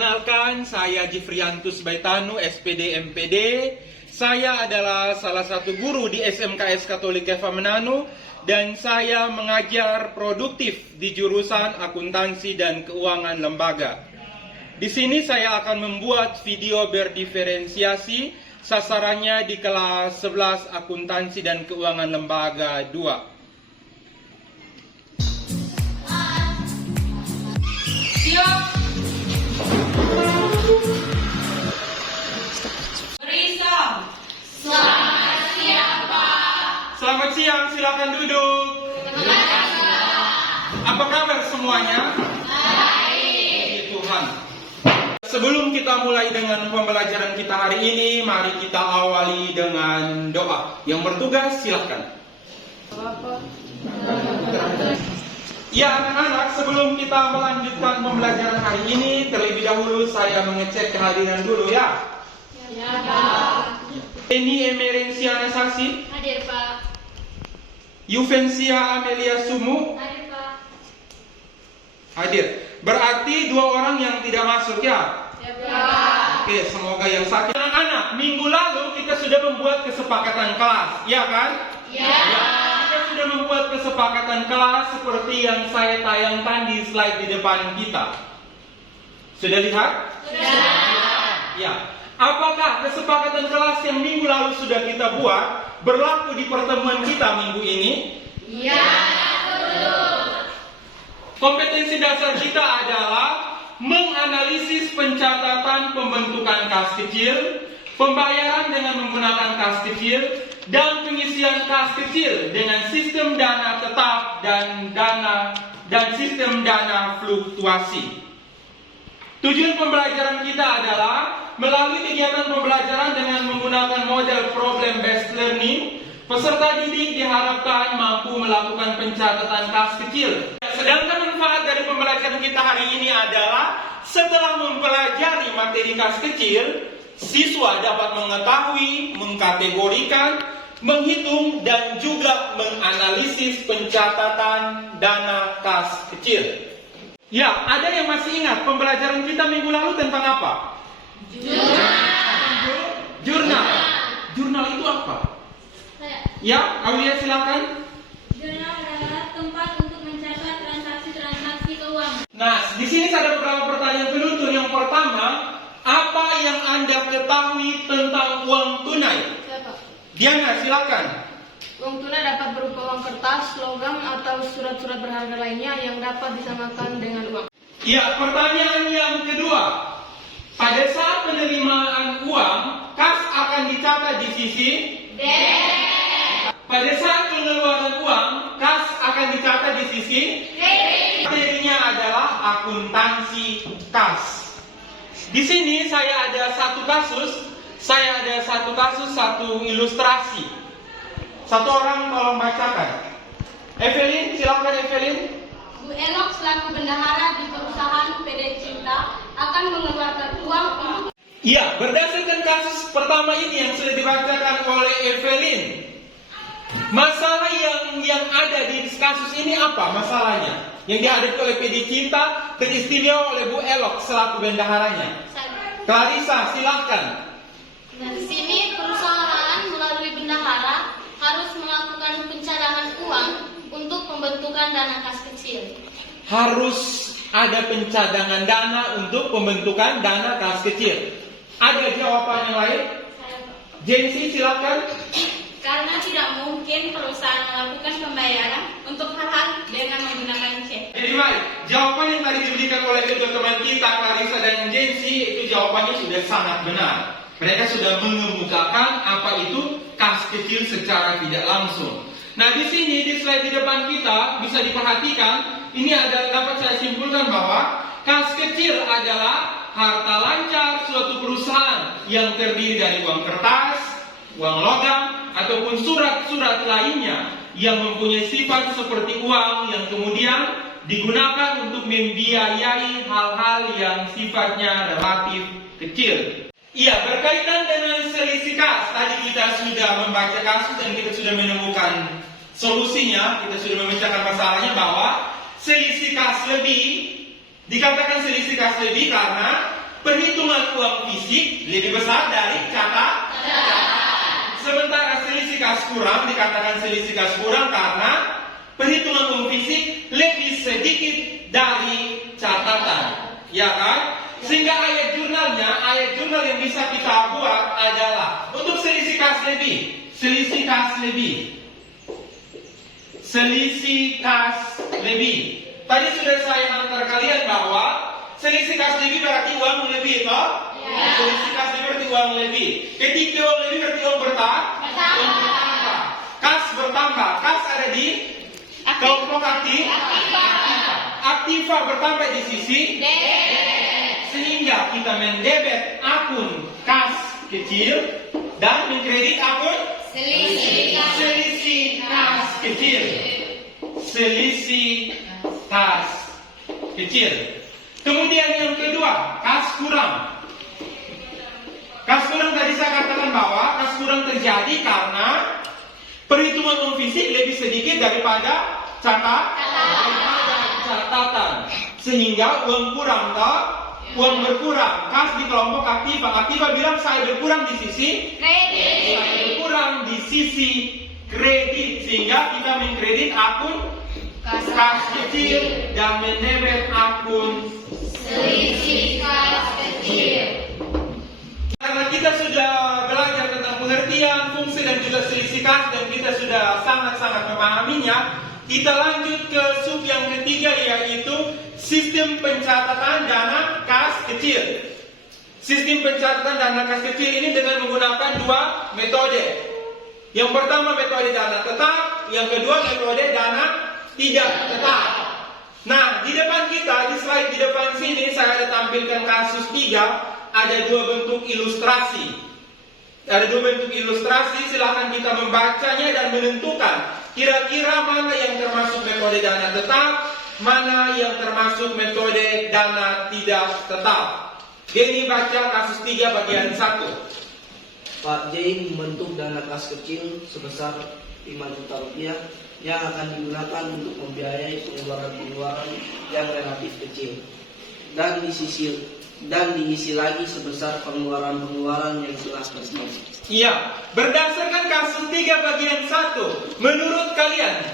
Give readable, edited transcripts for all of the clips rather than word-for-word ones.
Perkenalkan, saya Jifriantus Baitanu, SPD MPD. Saya adalah salah satu guru di SMKS Katolik Eva Manado dan saya mengajar produktif di jurusan akuntansi dan keuangan lembaga. Di sini saya akan membuat video berdiferensiasi, sasarannya di kelas 11 akuntansi dan keuangan lembaga 2. Siap. Berisam. Selamat siang, Pak. Selamat siang, silakan duduk. Apa kabar semuanya? Baik. Tuhan. Sebelum kita mulai dengan pembelajaran kita hari ini, mari kita awali dengan doa. Yang bertugas silakan. Ya anak-anak, sebelum kita melanjutkan pembelajaran hari ini, terlebih dahulu saya mengecek kehadiran dulu ya. Ya, Pak. Eni Emerenciana Saksi, Hadir, Pak. Yuvencia Amelia Sumu, Hadir, Pak. hadir. Berarti 2 orang yang tidak masuk ya. Ya, Pak. Oke, semoga yang sakit. Anak-anak, minggu lalu kita sudah membuat kesepakatan kelas, ya kan? Ya. Kita sudah membuat kesepakatan kelas seperti yang saya tayangkan di slide di depan kita. Sudah lihat? Sudah. Ya. Apakah kesepakatan kelas yang minggu lalu sudah kita buat berlaku di pertemuan kita minggu ini? Ya, betul. Kompetensi dasar kita adalah menganalisis pencatatan pembentukan kas kecil, pembayaran dengan menggunakan kas kecil, dan pengisian kas kecil dengan sistem dana tetap dan sistem dana fluktuasi. Tujuan pembelajaran kita adalah melalui kegiatan pembelajaran dengan menggunakan model problem based learning, peserta didik diharapkan mampu melakukan pencatatan kas kecil. Sedangkan manfaat dari pembelajaran kita hari ini adalah setelah mempelajari materi kas kecil, siswa dapat mengetahui, mengkategorikan, menghitung, dan juga menganalisis pencatatan dana kas kecil. Ya, ada yang masih ingat pembelajaran kita minggu lalu tentang apa? Jurnal. Jurnal itu apa? Ya, Aulia silakan. Jurnal adalah tempat untuk mencatat transaksi keuangan. Nah, di sini ada beberapa pertanyaan penutur. Yang pertama, apa yang Anda ketahui tentang uang tunai? Siapa? Diana, silakan. Uang tunai dapat berupa uang kertas, logam, atau surat-surat berharga lainnya yang dapat disamakan dengan uang. Ya, pertanyaan yang kedua. Pada saat penerimaan uang, kas akan dicatat di sisi debit. Pada saat pengeluaran uang, kas akan dicatat di sisi Kredit. materinya adalah akuntansi kas. Di sini saya ada satu kasus, satu ilustrasi. Satu orang tolong bacakan. Evelyn, silakan Evelyn. Bu Elok selaku bendahara di perusahaan PD Cinta akan mengeluarkan uang untuk... Ya, berdasarkan kasus pertama ini yang sudah dibacakan oleh Evelyn. Masalah yang ada di kasus ini apa masalahnya? Yang dihadapi oleh PD Cinta, teristimewa oleh Bu Elok selaku bendaharanya. Clarissa, silakan. Nah, di sini perusahaan melalui bendahara harus melakukan pencadangan uang untuk pembentukan dana kas kecil. Harus ada pencadangan dana untuk pembentukan dana kas kecil. Ada jawaban yang lain? Jensi, silakan. Karena tidak mungkin perusahaan melakukan pembayaran untuk hal-hal dengan menggunakan cek. Jadi baik, jawaban yang tadi diberikan oleh kedua teman kita, Clarissa dan Jensi, itu jawabannya sudah sangat benar. Mereka sudah mengemukakan apa itu kas kecil secara tidak langsung. Nah, di sini di slide di depan kita bisa diperhatikan, ini dapat saya simpulkan bahwa kas kecil adalah harta lancar suatu perusahaan yang terdiri dari uang kertas, uang logam, ataupun surat-surat lainnya yang mempunyai sifat seperti uang yang kemudian digunakan untuk membiayai hal-hal yang sifatnya relatif kecil. Iya, berkaitan dengan selisih kas, tadi kita sudah membaca kasus dan kita sudah menemukan solusinya, kita sudah memecahkan masalahnya bahwa selisih kas lebih, dikatakan selisih kas lebih karena perhitungan uang fisik lebih besar dari catatan. Sementara selisih kas kurang dikatakan selisih kas kurang karena perhitungan uang fisik lebih sedikit dari catatan, ya kan? Sehingga ayat jurnal yang bisa kita buat adalah untuk selisih kas lebih. Tadi sudah saya antar kalian bahwa selisih kas lebih berarti uang lebih, toh? Ya. Selisih kas lebih berarti uang lebih. Ketika uang lebih berarti uang bertambah. Kas bertambah. Kas ada di kelompok aktiva bertambah di sisi sehingga kita mendebet akun kas kecil dan mengkredit akun selisih kas kecil. Selisih kas kecil. Kemudian yang kedua, kas kurang. Kas kurang tadi saya katakan bahwa kas kurang terjadi karena perhitungan uang fisik lebih sedikit daripada catatan. Sehingga uang kurang, toh? Uang berkurang. Kas di kelompok aktiva. Aktiva bilang saya berkurang di sisi kredit. Saya berkurang di sisi kredit. Sehingga kita mengkredit akun kas kecil dan mendebet akun selisih kas kecil. Karena kita sudah belajar tentang pengertian, fungsi dan juga selisih kas dan kita sudah sangat-sangat memahaminya, kita lanjut ke sub yang ketiga yaitu sistem pencatatan dana kas kecil. Sistem pencatatan dana kas kecil ini dengan menggunakan dua metode. Yang pertama metode dana tetap, yang kedua metode dana tidak tetap. Nah, di depan kita, di slide di depan sini saya ada tampilkan kasus 3, ada dua bentuk ilustrasi. Ada dua bentuk ilustrasi, silahkan kita membacanya dan menentukan kira-kira mana yang termasuk metode dana tetap, mana yang termasuk metode dana tidak tetap. Jadi baca kasus 3 bagian 1. Pak J membentuk dana kas kecil sebesar 5 juta rupiah yang akan digunakan untuk membiayai pengeluaran-pengeluaran yang relatif kecil dan diisi lagi sebesar pengeluaran-pengeluaran yang telah tersedia. Iya, berdasarkan kasus 3 bagian 1, menurut kalian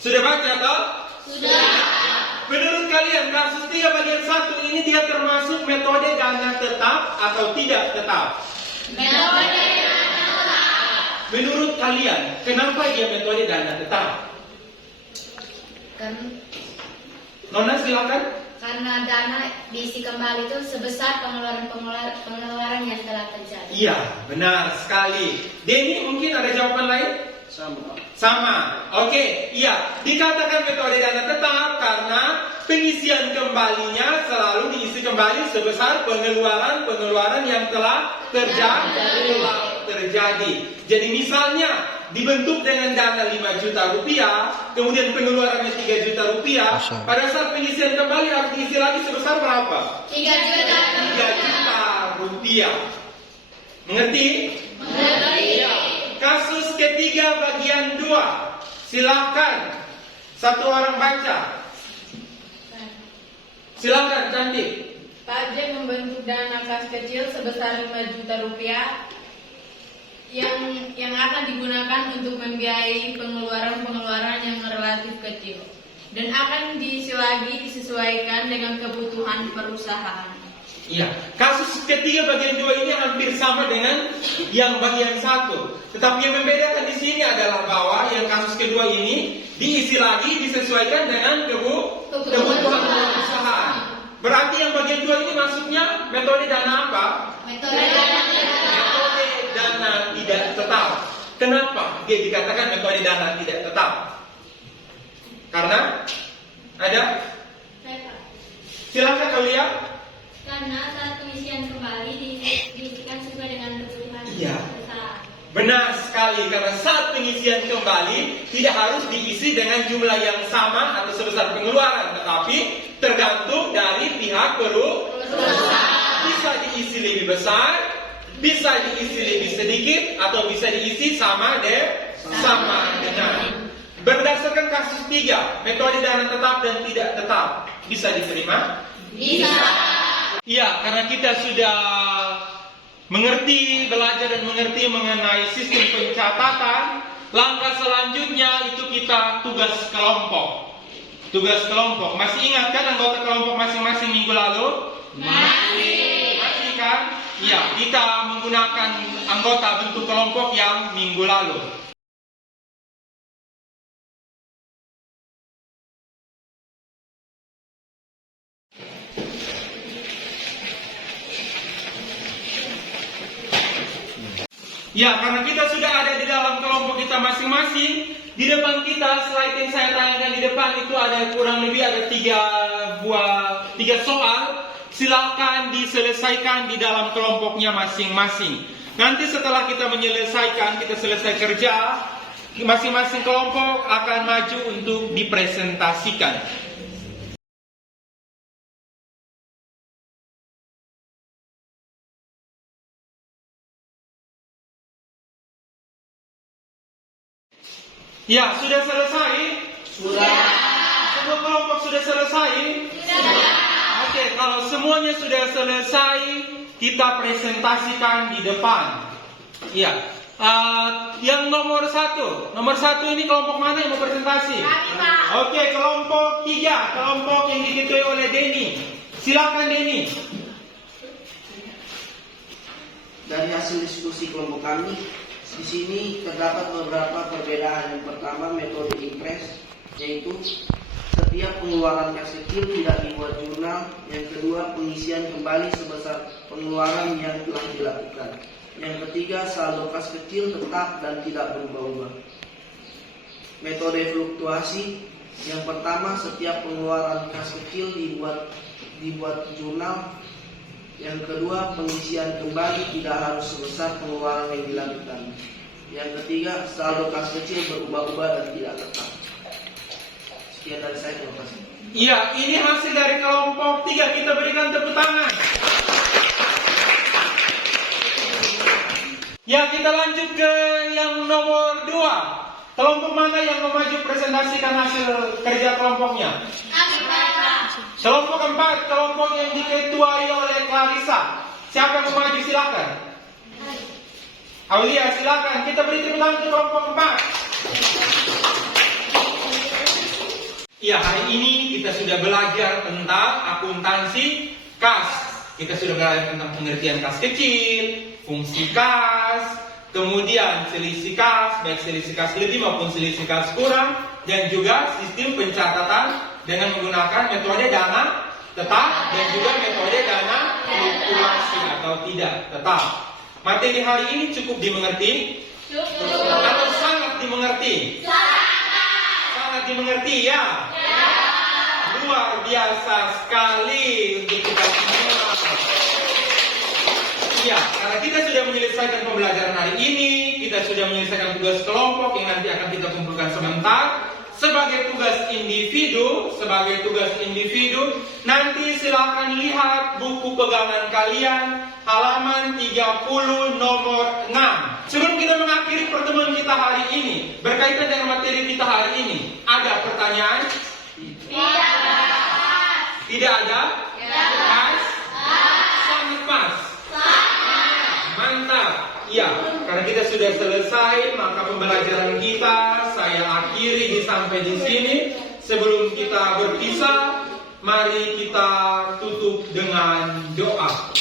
sudah baca toh? Sudah. Menurut kalian kasus 3 bagian 1 ini dia termasuk metode dana tetap atau tidak tetap? Metode dana tetap. Menurut kalian kenapa dia metode dana tetap? Nona silakan. Karena dana diisi kembali itu sebesar pengeluaran yang telah terjadi. Iya, benar sekali. Denny mungkin ada jawaban lain? Sama. Oke, iya. Dikatakan metode dana tetap karena pengisian kembalinya selalu diisi kembali sebesar pengeluaran yang telah terjadi. Jadi misalnya dibentuk dengan dana 5 juta rupiah, kemudian pengeluarannya 3 juta rupiah, pada saat pengisian kembali harus diisi lagi sebesar berapa? 3 juta rupiah. Mengerti? Mengerti. Kasus ketiga bagian 2. Silakan satu orang baca. Silakan Cantik. Pak J membentuk dana kas kecil sebesar 5 juta rupiah yang akan digunakan untuk membiayai pengeluaran-pengeluaran yang relatif kecil dan akan diisi lagi disesuaikan dengan kebutuhan perusahaan. Iya, kasus ketiga bagian 2 ini hampir sama dengan yang bagian 1. Tetapi yang membedakan di sini adalah bahwa yang kasus kedua ini diisi lagi disesuaikan dengan kebutuhan perusahaan. Berarti yang bagian 2 ini masuknya metode dana apa? Metode dana tidak tetap. Kenapa dia dikatakan metode dana tidak tetap? Karena ada? Silakan Aulia. Karena saat pengisian kembali diisikan sesuai dengan kebutuhan perusahaan. Benar sekali, karena saat pengisian kembali tidak harus diisi dengan jumlah yang sama atau sebesar pengeluaran, tetapi tergantung dari pihak perusahaan. Bisa diisi lebih besar, bisa diisi lebih sedikit, atau bisa diisi sama dengan. Berdasarkan kasus 3, metode dana tetap dan tidak tetap bisa diterima? Bisa. Iya, karena kita sudah belajar dan mengerti mengenai sistem pencatatan, langkah selanjutnya itu kita tugas kelompok. Tugas kelompok. Masih ingat kan anggota kelompok masing-masing minggu lalu? Masih kan? Iya, kita menggunakan anggota bentuk kelompok yang minggu lalu. Ya, karena kita sudah ada di dalam kelompok kita masing-masing, di depan kita slide yang saya tayangkan di depan itu ada kurang lebih ada tiga soal. Silakan diselesaikan di dalam kelompoknya masing-masing. Nanti setelah kita menyelesaikan, kita selesai kerja, masing-masing kelompok akan maju untuk dipresentasikan. Ya, sudah selesai? Sudah. Semua kelompok sudah selesai? Sudah. Oke, kalau semuanya sudah selesai, kita presentasikan di depan. Iya. Yang nomor satu ini kelompok mana yang mau presentasi? Kami, Pak. Oke, kelompok 3, kelompok yang diketuai oleh Denny. Silakan Denny. Dari hasil diskusi kelompok kami, di sini terdapat beberapa perbedaan. Yang pertama, metode impres, yaitu setiap pengeluaran kas kecil tidak dibuat jurnal. Yang kedua, pengisian kembali sebesar pengeluaran yang telah dilakukan. Yang ketiga, saldo kas kecil tetap dan tidak berubah-ubah. Metode fluktuasi, yang pertama, setiap pengeluaran kas kecil dibuat jurnal. Yang kedua, pengisian kembali tidak harus sebesar pengeluaran yang dilakukan. Yang ketiga, saldo kas kecil berubah-ubah dan tidak tetap. Sekian dari saya, terima kasih. Iya, ini hasil dari kelompok 3. Kita berikan tepuk tangan. Ya, kita lanjut ke yang nomor 2. Kelompok mana yang mau maju presentasikan hasil kerja kelompoknya? Kami, Pak. Kelompok 4, kelompok yang diketuai oleh Clarissa. Siapa yang mau maju? Silakan. Aulia, silakan. Kita beri tepuk tangan untuk kelompok 4. Ya, hari ini kita sudah belajar tentang akuntansi kas. Kita sudah belajar tentang pengertian kas kecil, fungsi kas, kemudian selisih kas, baik selisih kas lebih maupun selisih kas kurang, dan juga sistem pencatatan dengan menggunakan metode dana tetap dan juga metode dana fluktuasi atau tidak tetap. Materi hari ini cukup dimengerti? Cukup. Atau sangat dimengerti? Sangat dimengerti ya? Luar biasa sekali untuk kita semua. Ya, karena kita sudah menyelesaikan pembelajaran hari ini, kita sudah menyelesaikan tugas kelompok yang nanti akan kita kumpulkan sebentar. Sebagai tugas individu, nanti silakan lihat buku pegangan kalian halaman 30 nomor 6. Sebelum kita mengakhiri pertemuan kita hari ini, berkaitan dengan materi kita hari ini, ada pertanyaan? Tidak ada? Pas? Sangat pas. Mantap. Ya, karena kita sudah selesai, maka pembelajaran kita saya akhiri sampai di sini. Sebelum kita berpisah, mari kita tutup dengan doa.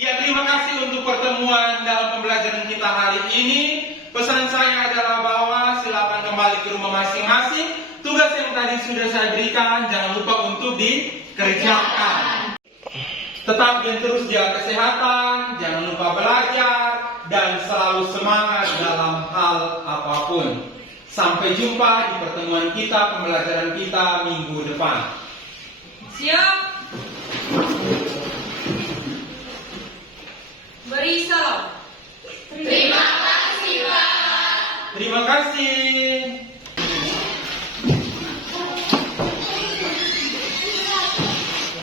Ya, terima kasih untuk pertemuan dalam pembelajaran kita hari ini. Pesan saya adalah bahwa silakan kembali ke rumah masing-masing. Tugas yang tadi sudah saya berikan, jangan lupa untuk dikerjakan. Tetap dan terus jaga kesehatan, jangan lupa belajar, dan selalu semangat dalam hal apapun. Sampai jumpa di pertemuan kita, pembelajaran kita minggu depan. Siap.